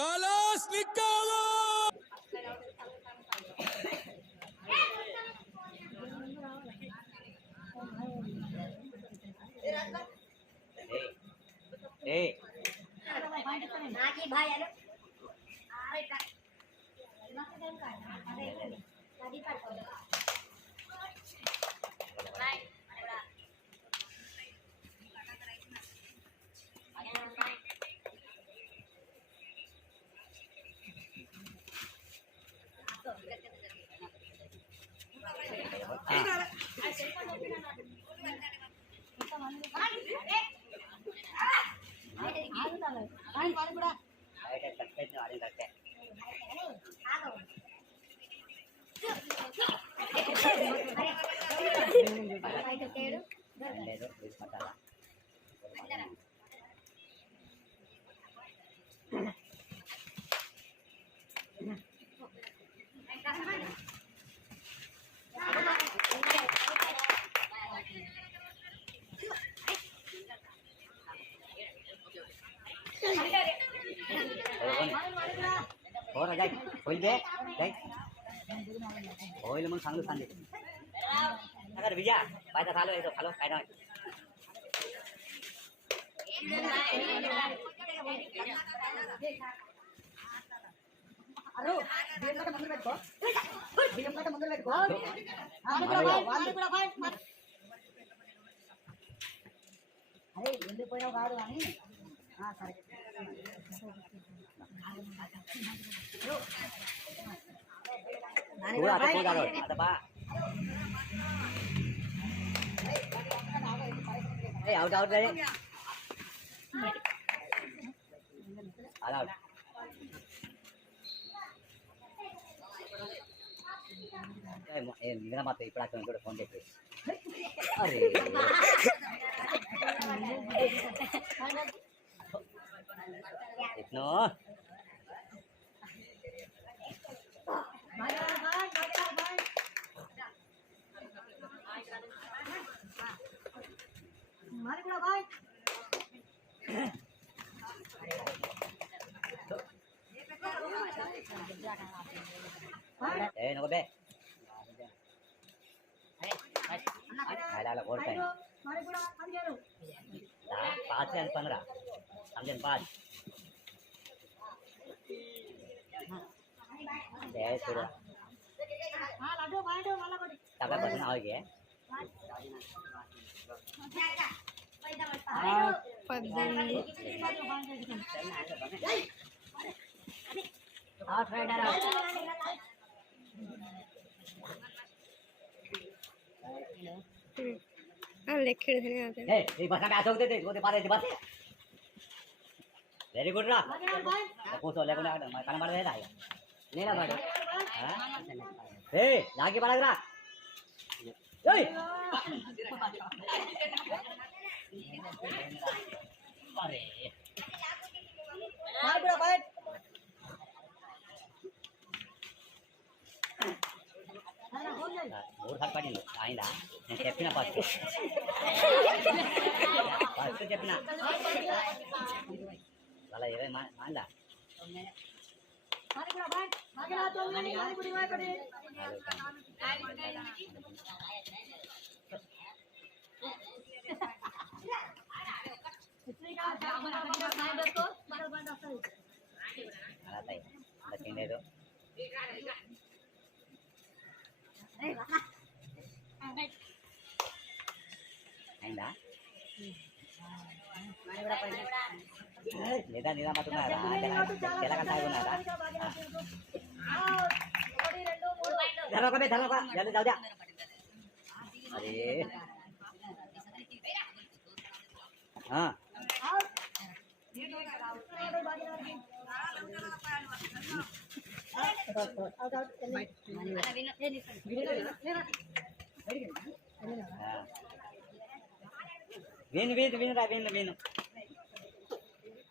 Kalas Nikala! नाकी भाई आलो Ora dai, hoil be, dai. Hoil mun sanglu sangli. Agar bija, baca khalo itu, khalo kai doi. అరు బియ్యం కట్ట ముందు పెట్టుకో బియ్యం కట్ట ముందు పెట్టుకో అరే ఎందుకు పోయినావు కాదు కానీ సరే out out deh. Out. Gimana mati pelakon gue phone deh. Aduh. Itno. Mari pula bhai. Nako be. Hai dah lah kor kai. Mari pula kami jalu. Dah 5 dan 15. Sampai 5. Deh suruh. Lado bhai do mala kodi. Tapi pesan awal ya. Very good lah. Kusol lekun ada, karena mana ada ya? Ini lah bang. Hei, lagi pada gerak. Hei. Mari pula bhai. Mur hak padi lo, ain dah. Cepina pas. Pas tu cepina. Lala ini mana? Mari pula bhai. Mari lah tu mari pudi bhai pudi. Mana tay? Lagi ni tu. Ain dah. Leda nila matuna ada. Jalan kan tahu nada. Jalan kau jalan kau. Jalan jauh dia. Aduh. Ah. Win.